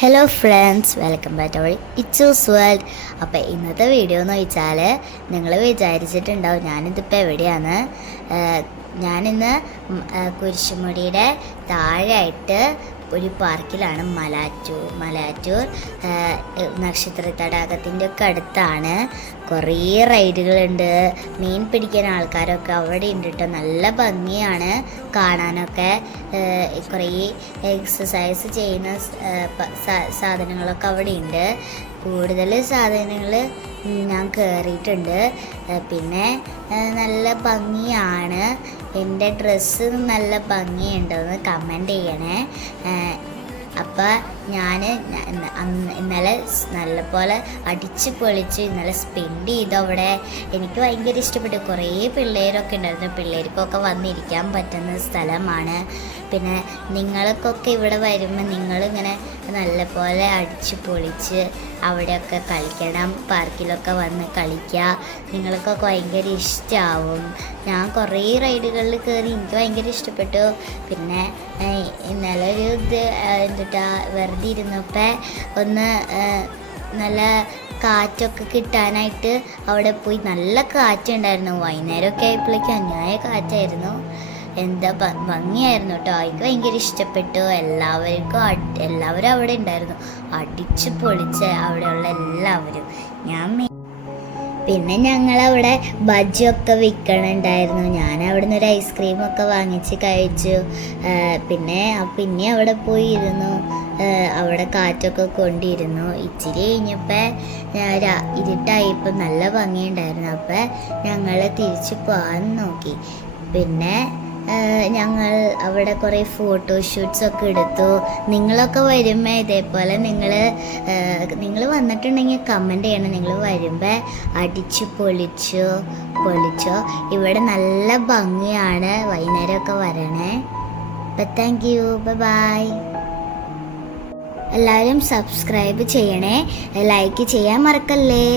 Hello friends, welcome back to our it's world. അപ്പോൾ ഇന്നത്തെ video എന്ന് വെച്ചാൽ നിങ്ങൾ വിചാരിച്ചിട്ടുണ്ടാവും ഞാനിതിപ്പോൾ എവിടെയാണ്. ഞാനിന്ന് കുരിശുമുടിയുടെ താഴെയായിട്ട് ഒരു പാർക്കിലാണ്. മലയാറ്റൂർ നക്ഷത്ര തടാകത്തിൻ്റെ ഒക്കെ അടുത്താണ്. കുറേ റൈഡുകളുണ്ട്. മീൻ പിടിക്കാൻ ആൾക്കാരൊക്കെ അവിടെ ഉണ്ട് കേട്ടോ. നല്ല ഭംഗിയാണ് കാണാനൊക്കെ. കുറേ എക്സസൈസ് ചെയ്യുന്ന സാധനങ്ങളൊക്കെ അവിടെ ഉണ്ട്. കൂടുതൽ സാധനങ്ങൾ ഞാൻ കയറിയിട്ടുണ്ട്. പിന്നെ നല്ല ഭംഗിയാണ്. എൻ്റെ ഡ്രസ്സ് നല്ല ഭംഗിയുണ്ടോയെന്ന് കമൻറ്റ് ചെയ്യണേ. അപ്പോൾ ഞാൻ ഇന്നലെ നല്ലപോലെ അടിച്ച് പൊളിച്ച് ഇന്നലെ സ്പെൻഡ് ചെയ്തു അവിടെ. എനിക്ക് ഭയങ്കര ഇഷ്ടപ്പെട്ടു. കുറേ പിള്ളേരൊക്കെ ഉണ്ടായിരുന്നു. പിള്ളേർക്കൊക്കെ വന്നിരിക്കാൻ പറ്റുന്ന സ്ഥലമാണ്. പിന്നെ നിങ്ങൾക്കൊക്കെ ഇവിടെ വരുമ്പോൾ നിങ്ങളിങ്ങനെ നല്ലപോലെ അടിച്ച് പൊളിച്ച് അവിടെയൊക്കെ കളിക്കണം. പാർക്കിലൊക്കെ വന്ന് കളിക്കുക. നിങ്ങൾക്കൊക്കെ ഭയങ്കര ഇഷ്ടമാവും. ഞാൻ കുറേ റൈഡുകളിൽ കയറി. എനിക്ക് ഭയങ്കര ഇഷ്ടപ്പെട്ടു. പിന്നെ ഇന്നലെ ഒരു വെറുതെ ഇരുന്നപ്പോൾ ഒന്ന് നല്ല കാറ്റൊക്കെ കിട്ടാനായിട്ട് അവിടെ പോയി. നല്ല കാറ്റുണ്ടായിരുന്നു. വൈകുന്നേരമൊക്കെ ആയപ്പോഴേക്കും അന്യായ കാറ്റായിരുന്നു. എന്താ ഭംഗിയായിരുന്നു കേട്ടോ. എനിക്ക് ഭയങ്കര ഇഷ്ടപ്പെട്ടു. എല്ലാവരും അവിടെ ഉണ്ടായിരുന്നു. അടിച്ച് പൊളിച്ച് അവിടെയുള്ള എല്ലാവരും. പിന്നെ ഞങ്ങളവിടെ ബജ്ജിയൊക്കെ വിൽക്കണുണ്ടായിരുന്നു. ഞാൻ അവിടെ നിന്ന് ഒരു ഐസ്ക്രീമൊക്കെ വാങ്ങിച്ച് കഴിച്ചു. പിന്നെ അവിടെ പോയി ഇരുന്നു. അവിടെ കാറ്റൊക്കെ കൊണ്ടിരുന്നു. ഇച്ചിരി കഴിഞ്ഞപ്പോൾ ഇരുട്ടായപ്പോൾ നല്ല ഭംഗിയുണ്ടായിരുന്നു. അപ്പോൾ ഞങ്ങൾ തിരിച്ച് പോകാൻ നോക്കി. പിന്നെ ഞങ്ങൾ അവിടെ കുറേ ഫോട്ടോഷൂട്ട്സൊക്കെ എടുത്തു. നിങ്ങളൊക്കെ വരുമ്പോൾ ഇതേപോലെ നിങ്ങൾ വന്നിട്ടുണ്ടെങ്കിൽ കമൻറ്റ് ചെയ്യണം. നിങ്ങൾ വരുമ്പോൾ അടിച്ചു പൊളിച്ചോ. ഇവിടെ നല്ല ഭംഗിയാണ്. വൈകുന്നേരമൊക്കെ വരണേ. അപ്പം താങ്ക് യു, ബൈ. എല്ലാവരും സബ്സ്ക്രൈബ് ചെയ്യണേ. ലൈക്ക് ചെയ്യാൻ മറക്കല്ലേ.